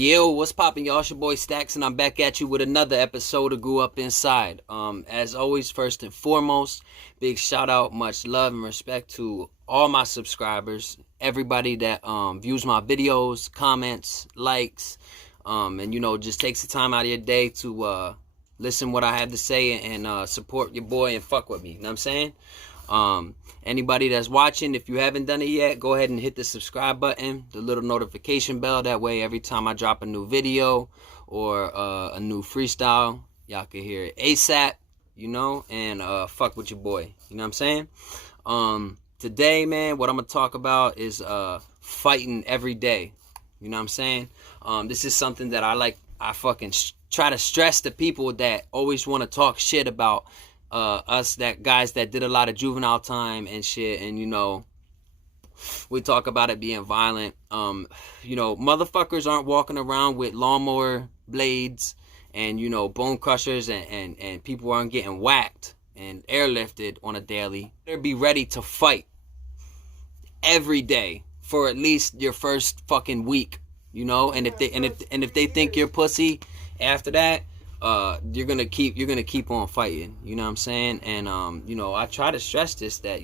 Yo, what's poppin', y'all? It's your boy Stacks, and I'm back at you with another episode of Grew Up Inside. As always, first and foremost, big shout out, much love and respect to all my subscribers, everybody that views my videos, comments, likes, and just takes the time out of your day to listen what I have to say and support your boy and fuck with me. You know what I'm saying? Anybody that's watching, if you haven't done it yet, go ahead and hit the subscribe button, the little notification bell. That way, every time I drop a new video or a new freestyle, y'all can hear it ASAP, and fuck with your boy. You know what I'm saying? Today, man, what I'm gonna talk about is fighting every day. You know what I'm saying? This is something that I fucking try to stress to people that always want to talk shit about us, that guys that did a lot of juvenile time and shit, and we talk about it being violent. Motherfuckers aren't walking around with lawnmower blades and bone crushers, and people aren't getting whacked and airlifted on a daily. They're be ready to fight every day for at least your first fucking week, and if they think you're pussy after that, you're gonna keep on fighting. You know what I'm saying? And I try to stress this, that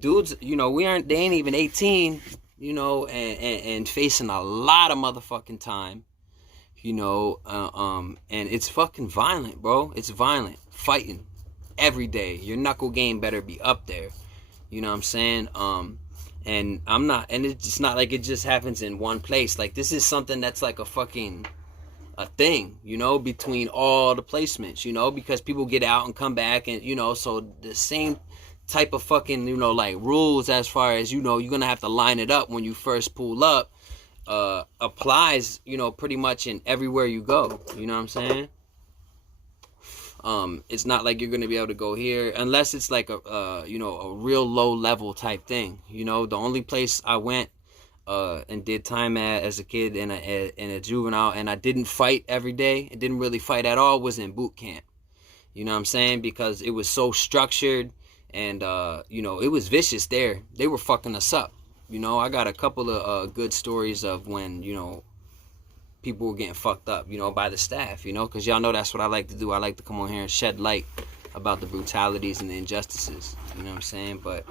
dudes, they ain't even 18, and facing a lot of motherfucking time, and it's fucking violent, bro. It's violent fighting every day. Your knuckle game better be up there. You know what I'm saying? And it's not like it just happens in one place. Like, this is something that's like a thing, between all the placements, because people get out and come back, and so the same type of fucking like rules as far as you're gonna have to line it up when you first pull up applies pretty much in everywhere you go. You know what I'm saying? It's not like you're gonna be able to go here unless it's like a real low level type thing. The only place I went and did time as a kid in a juvenile, and I didn't fight every day, I didn't really fight at all, was in boot camp. You know what I'm saying? Because it was so structured, and it was vicious there. They were fucking us up. I got a couple of good stories of when people were getting fucked up, by the staff, because y'all know that's what I like to do. I like to come on here and shed light about the brutalities and the injustices. You know what I'm saying? But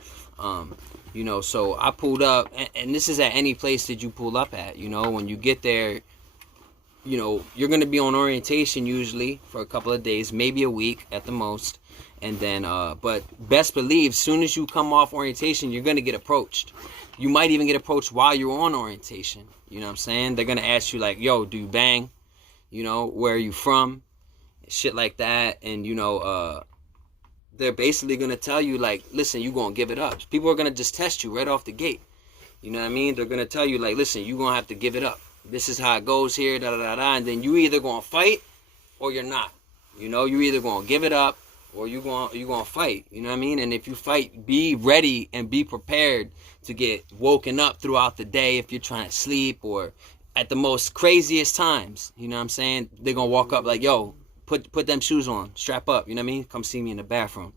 so I pulled up, and this is at any place that you pull up at. When you get there, you're going to be on orientation usually for a couple of days, maybe a week at the most. And then, but best believe, soon as you come off orientation, you're going to get approached. You might even get approached while you're on orientation. You know what I'm saying? They're going to ask you like, yo, do you bang? Where are you from? Shit like that. And, they're basically going to tell you, like, listen, you're going to give it up. People are going to just test you right off the gate. You know what I mean? They're going to tell you, like, listen, you're going to have to give it up. This is how it goes here, da-da-da-da. And then you either going to fight or you're not. You're either going to give it up or you're going to fight. You know what I mean? And if you fight, be ready and be prepared to get woken up throughout the day if you're trying to sleep, or at the most craziest times. You know what I'm saying? They're going to walk up like, yo, Put them shoes on, strap up, you know what I mean? Come see me in the bathroom.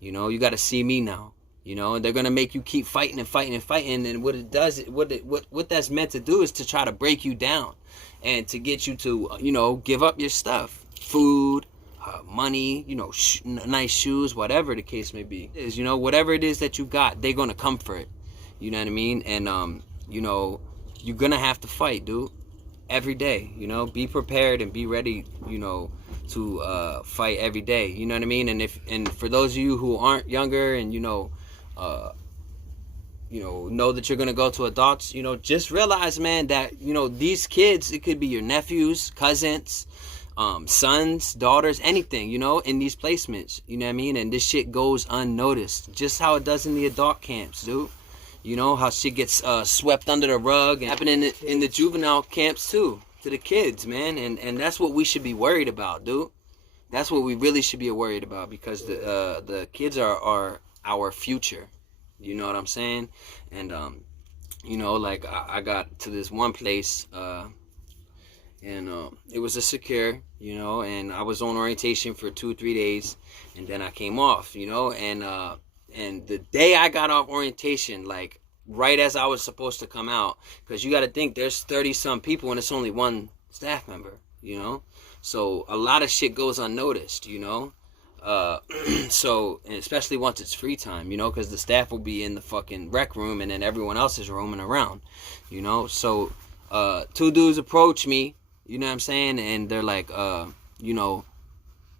You got to see me now. And they're going to make you keep fighting and fighting and fighting. And what it does, what that's meant to do is to try to break you down and to get you to, give up your stuff. Food, money, nice shoes, whatever the case may be. Whatever it is that you got, they're going to come for it. You know what I mean? And, you're going to have to fight, dude. Every day, be prepared and be ready, to fight every day. You know what I mean? And for those of you who aren't younger and know that you're gonna go to adults, just realize, man, that these kids, it could be your nephews, cousins, sons, daughters, anything, in these placements. You know what I mean? And this shit goes unnoticed, just how it does in the adult camps, dude. How shit gets swept under the rug, and happening in the juvenile camps too, to the kids, man. And that's what we should be worried about, dude. That's what we really should be worried about, because the kids are our future. You know what I'm saying? And like I got to this one place, and it was a secure, and I was on orientation for 2-3 days, and then I came off, and And the day I got off orientation, like, right as I was supposed to come out, because you got to think there's 30 some people and it's only one staff member, you know. So a lot of shit goes unnoticed, you know. So, and especially once it's free time, you know, because the staff will be in the fucking rec room and then everyone else is roaming around, you know. So 2 dudes approach me, you know what I'm saying, and they're like, you know,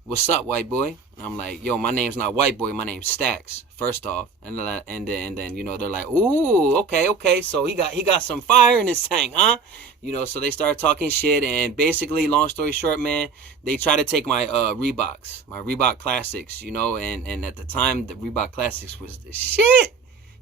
what's up, white boy? And I'm like, yo, my name's not white boy, my name's Stacks, first off. And then you know, they're like, ooh, okay, so he got some fire in his tank, huh? You know, so they start talking shit, and basically, long story short, man, they try to take my Reebok Classics, you know, and at the time, the Reebok Classics was the shit,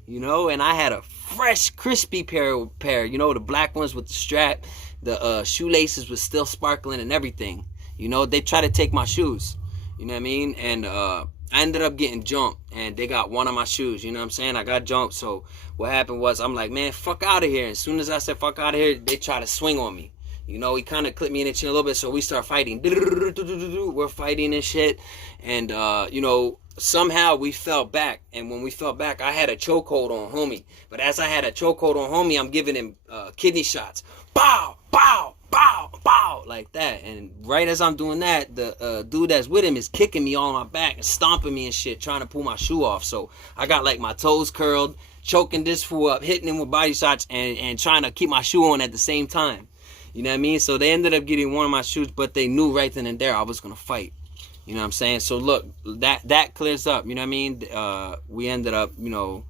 you know, and I had a fresh, crispy pair, you know, the black ones with the strap, the shoelaces was still sparkling and everything. You know, they try to take my shoes, you know what I mean? And I ended up getting jumped, and they got one of my shoes, you know what I'm saying? I got jumped, so what happened was, I'm like, man, fuck out of here. As soon as I said fuck out of here, they try to swing on me. You know, he kind of clipped me in the chin a little bit, so we start fighting. We're fighting and shit, and, you know, somehow we fell back, and when we fell back, I had a chokehold on homie. But as I had a chokehold on homie, I'm giving him kidney shots. Bow, bow, bow, bow, like that. And right as I'm doing that, the dude that's with him is kicking me on my back and stomping me and shit, trying to pull my shoe off. So I got like my toes curled, choking this fool up, hitting him with body shots, and trying to keep my shoe on at the same time. You know what I mean? So they ended up getting one of my shoes, but they knew right then and there I was going to fight. You know what I'm saying? So look, that clears up. You know what I mean? We ended up, you know,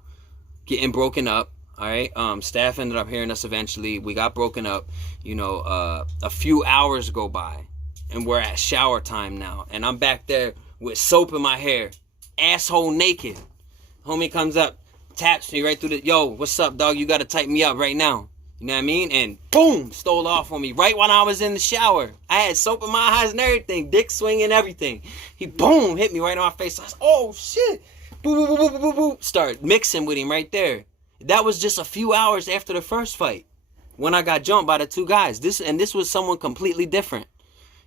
getting broken up. All right. Staff ended up hearing us eventually. We got broken up. You know, a few hours go by, and we're at shower time now. And I'm back there with soap in my hair, asshole naked. Homie comes up, taps me right through the, yo, what's up, dog? You got to tighten me up right now. You know what I mean? And boom, stole off on me right when I was in the shower. I had soap in my eyes and everything, dick swinging, everything. He boom, hit me right on my face. I was, oh shit. Boo, boo, boo, boo, boo, boo. Start mixing with him right there. That was just a few hours after the first fight when I got jumped by the 2 guys. This was someone completely different.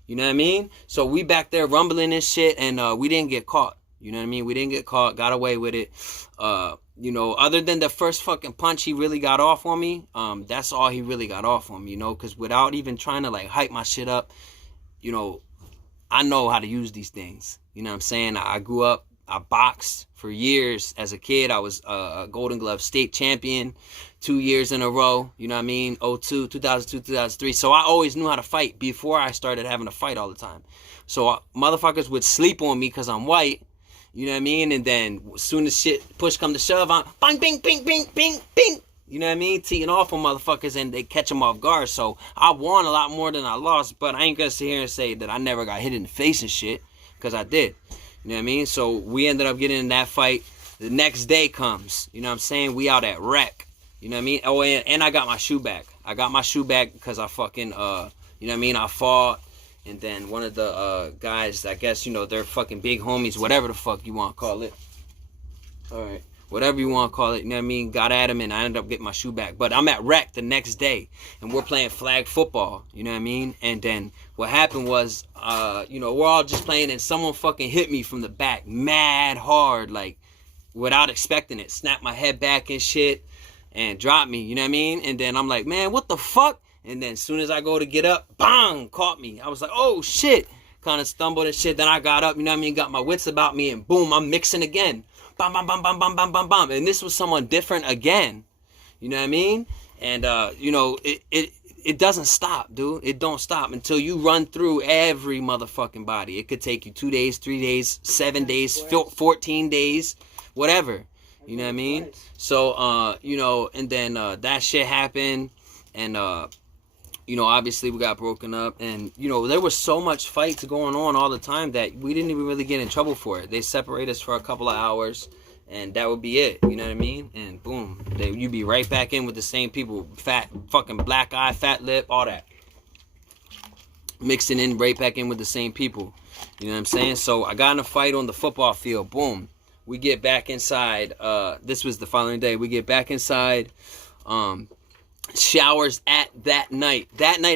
You know what I mean? So we back there rumbling and shit, and we didn't get caught. You know what I mean? We didn't get caught, got away with it. You know, other than the first fucking punch he really got off on me, that's all he really got off on me, you know, because without even trying to, like, hype my shit up, you know, I know how to use these things. You know what I'm saying? I grew up, I boxed for years. As a kid, I was a Golden Glove state champion 2 years in a row, you know what I mean? 2002, 2003. So I always knew how to fight before I started having to fight all the time. So motherfuckers would sleep on me because I'm white. You know what I mean? And then as soon as shit push come to shove, I'm bang, bing, bing, bing, bing, bing. You know what I mean? Teeing off on motherfuckers, and they catch them off guard. So I won a lot more than I lost, but I ain't gonna sit here and say that I never got hit in the face and shit, because I did. You know what I mean? So we ended up getting in that fight. The next day comes. You know what I'm saying? We out at rec. You know what I mean? Oh, and I got my shoe back. I got my shoe back because I fucking, you know what I mean? I fought. And then one of the guys, I guess, you know, they're fucking big homies, whatever the fuck you want to call it. All right. Whatever you want to call it, you know what I mean? Got at him, and I ended up getting my shoe back. But I'm at rec the next day, and we're playing flag football, you know what I mean? And then what happened was, you know, we're all just playing, and someone fucking hit me from the back mad hard, like, without expecting it. Snapped my head back and shit, and dropped me, you know what I mean? And then I'm like, man, what the fuck? And then as soon as I go to get up, bang, caught me. I was like, oh, shit. Kind of stumbled and shit. Then I got up, you know what I mean? Got my wits about me, and boom, I'm mixing again. Bam, bam, bam, bam, bam, bam, bam, bam. And this was someone different again. You know what I mean? And, you know, it doesn't stop, dude. It don't stop until you run through every motherfucking body. It could take you 2 days, 3 days, 7 days, 14 days, whatever. You know what I mean? So, you know, and then that shit happened. And, you know, obviously we got broken up, and, you know, there was so much fights going on all the time that we didn't even really get in trouble for it. They separate us for a couple of hours, and that would be it, you know what I mean? And boom, you'd be right back in with the same people, fat, fucking black eye, fat lip, all that. Mixing in, right back in with the same people, you know what I'm saying? So I got in a fight on the football field, boom. We get back inside, this was the following day, we get back inside, showers at that night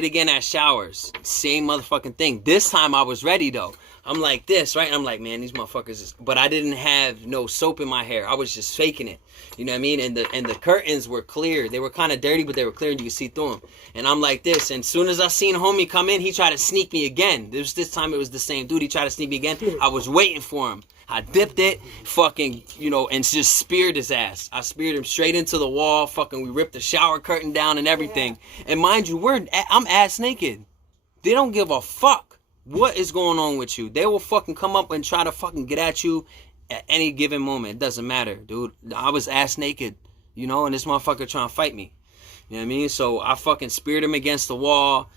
again at showers, same motherfucking thing. This time I was ready though. I'm like this, right? And I'm like, man, these motherfuckers is... But I didn't have no soap in my hair. I was just faking it. You know what I mean? And the curtains were clear. They were kind of dirty, but they were clear and you could see through them. And I'm like this. And as soon as I seen homie come in, he tried to sneak me again. This time it was the same dude. He tried to sneak me again. I was waiting for him. I dipped it, fucking, you know, and just speared his ass. I speared him straight into the wall. Fucking, we ripped the shower curtain down and everything. And mind you, I'm ass naked. They don't give a fuck what is going on with you. They will fucking come up and try to fucking get at you at any given moment. It doesn't matter, dude. I was ass naked, you know, and this motherfucker trying to fight me. You know what I mean? So I fucking speared him against the wall.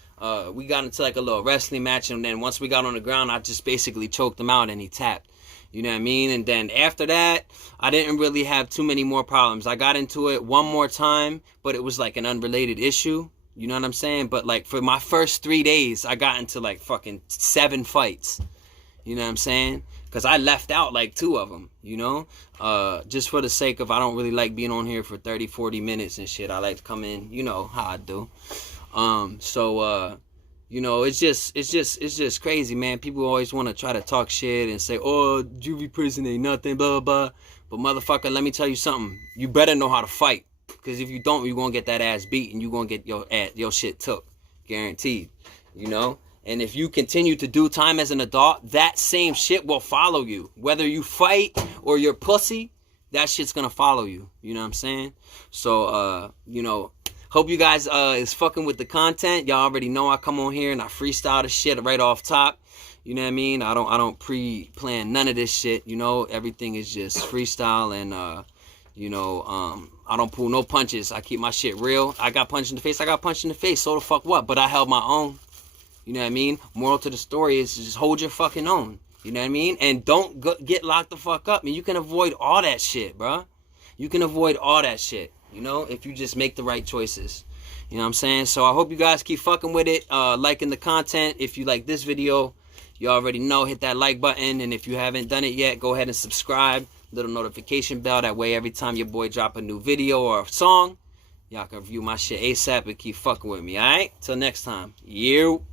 We got into like a little wrestling match, and then once we got on the ground, I just basically choked him out and he tapped. You know what I mean? And then after that, I didn't really have too many more problems. I got into it one more time, but it was like an unrelated issue. You know what I'm saying? But like for my first 3 days, I got into like fucking 7 fights. You know what I'm saying? Because I left out like 2 of them, you know? Just for the sake of, I don't really like being on here for 30, 40 minutes and shit. I like to come in, you know how I do. You know, it's just crazy, man. People always want to try to talk shit and say, oh, juvie prison ain't nothing, blah, blah, blah. But motherfucker, let me tell you something. You better know how to fight. Because if you don't, you're going to get that ass beat and you're going to get your shit took. Guaranteed. You know? And if you continue to do time as an adult, that same shit will follow you. Whether you fight or you're pussy, that shit's going to follow you. You know what I'm saying? So, you know, hope you guys is fucking with the content. Y'all already know I come on here and I freestyle the shit right off top. You know what I mean? I don't pre-plan none of this shit. You know, everything is just freestyle and, you know, I don't pull no punches. I keep my shit real. I got punched in the face. I got punched in the face. So the fuck what? But I held my own. You know what I mean? Moral to the story is just hold your fucking own. You know what I mean? And don't get locked the fuck up. I mean, you can avoid all that shit, bro. You can avoid all that shit, you know, if you just make the right choices. You know what I'm saying? So I hope you guys keep fucking with it. Liking the content. If you like this video, you already know, hit that like button. And if you haven't done it yet, go ahead and subscribe. Little notification bell. That way, every time your boy drop a new video or a song, y'all can view my shit ASAP and keep fucking with me, alright? Till next time. You.